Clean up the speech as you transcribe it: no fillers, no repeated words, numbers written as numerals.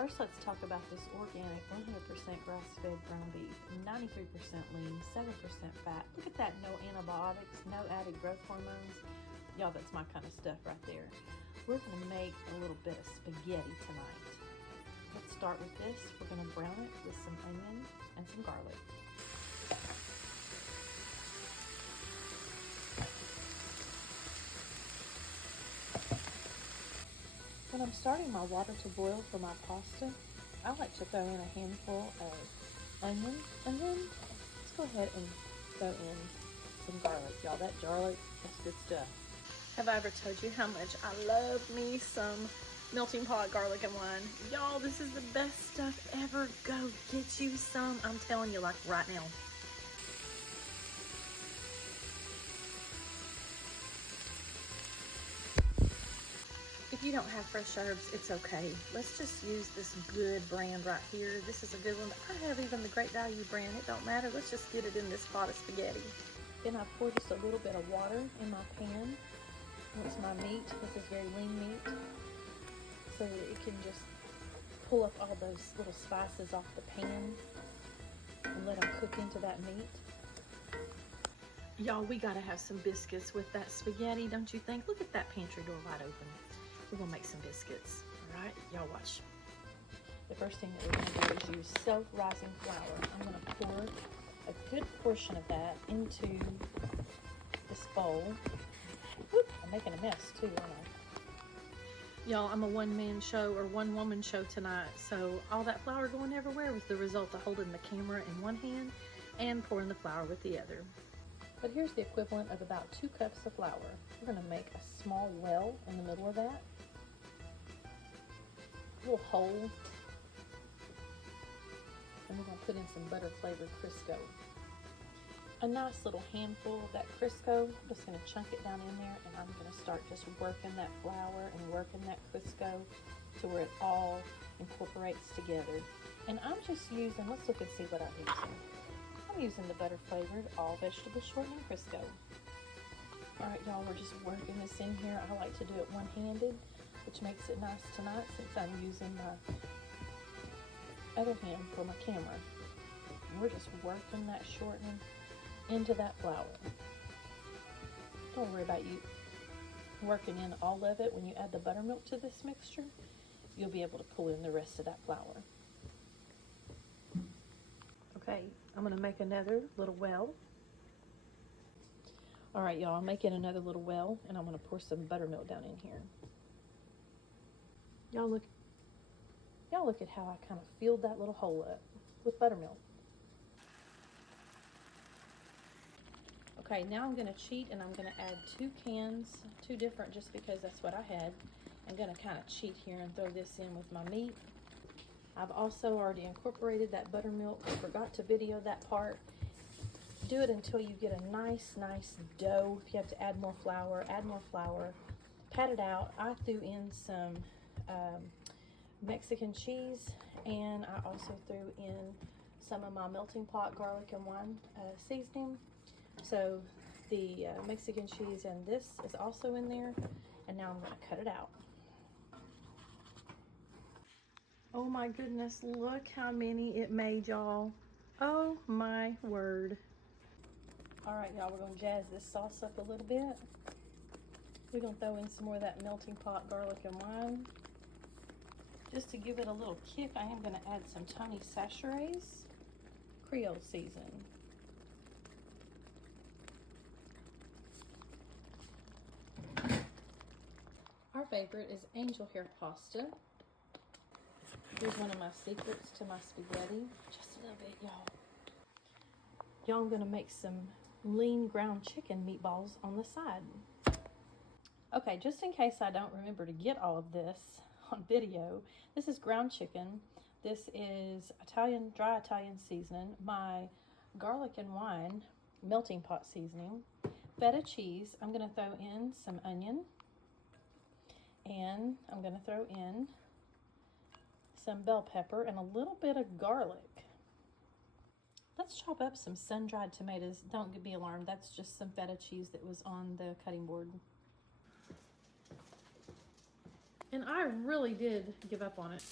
First, let's talk about this organic 100% grass-fed ground beef, 93% lean, 7% fat. Look at that, no antibiotics, no added growth hormones. Y'all, that's my kind of stuff right there. We're gonna make a little bit of spaghetti tonight. Let's start with this. We're gonna brown it with some onion and some garlic. When I'm starting my water to boil for my pasta, I like to throw in a handful of onion, and then let's go ahead and throw in some garlic. Y'all, that garlic, that's good stuff. Have I ever told you how much I love me some melting pot garlic and wine? Y'all, this is the best stuff ever. Go get you some. I'm telling you, like right now. If you don't have fresh herbs, it's okay. Let's just use this good brand right here. This is a good one. I have even the Great Value brand. It don't matter. Let's just get it in this pot of spaghetti. Then I pour just a little bit of water in my pan. Once my meat, this is very lean meat, so that it can just pull up all those little spices off the pan and let them cook into that meat. Y'all, we gotta have some biscuits with that spaghetti, don't you think? Look at that pantry door wide open. We're gonna make some biscuits, all right? Y'all watch. The first thing that we're gonna do is use self-rising flour. I'm gonna pour a good portion of that into this bowl. Whoop, I'm making a mess too, aren't I? Y'all, I'm a one-man show or one-woman show tonight, so all that flour going everywhere was the result of holding the camera in one hand and pouring the flour with the other. But here's the equivalent of about 2 cups of flour. We're gonna make a small well in the middle of that. A little hole. And we're gonna put in some butter flavored Crisco. A nice little handful of that Crisco. I'm just gonna chunk it down in there, and I'm gonna start just working that flour and working that Crisco to where it all incorporates together. And I'm just using, let's look and see what I'm using. I'm using the butter flavored all vegetable shortening Crisco. All right, y'all, we're just working this in here. I like to do it one-handed, which makes it nice tonight since I'm using my other hand for my camera. And we're just working that shortening into that flour. Don't worry about you working in all of it. When you add the buttermilk to this mixture, you'll be able to pull in the rest of that flour. Okay, I'm gonna make another little well. All right, y'all, I'm making another little well, and I'm gonna pour some buttermilk down in here. Y'all look at how I kind of filled that little hole up with buttermilk. Okay, now I'm gonna cheat, and I'm gonna add 2 cans, 2 different, just because that's what I had. I'm gonna kind of cheat here and throw this in with my meat. I've also already incorporated that buttermilk. I forgot to video that part. Do it until you get a nice dough. If you have to add more flour, add more flour. Pat it out. I threw in some Mexican cheese, and I also threw in some of my melting pot garlic and wine seasoning. So the Mexican cheese and this is also in there, and now I'm gonna cut it out. Oh my goodness, look how many it made, y'all. Oh my word. All right, y'all, we're gonna jazz this sauce up a little bit. We're gonna throw in some more of that melting pot garlic and wine. Just to give it a little kick, I am gonna add some Tony Chachere's Creole season. Our favorite is angel hair pasta. Here's one of my secrets to my spaghetti. Just a little bit, y'all. Y'all, I'm gonna make some lean ground chicken meatballs on the side. Okay, just in case I don't remember to get all of this on video, this is ground chicken. This is dry Italian seasoning, my garlic and wine melting pot seasoning, feta cheese. I'm gonna throw in some onion, and I'm gonna throw in some bell pepper and a little bit of garlic. Let's chop up some sun-dried tomatoes. Don't be alarmed, that's just some feta cheese that was on the cutting board. And I really did give up on it.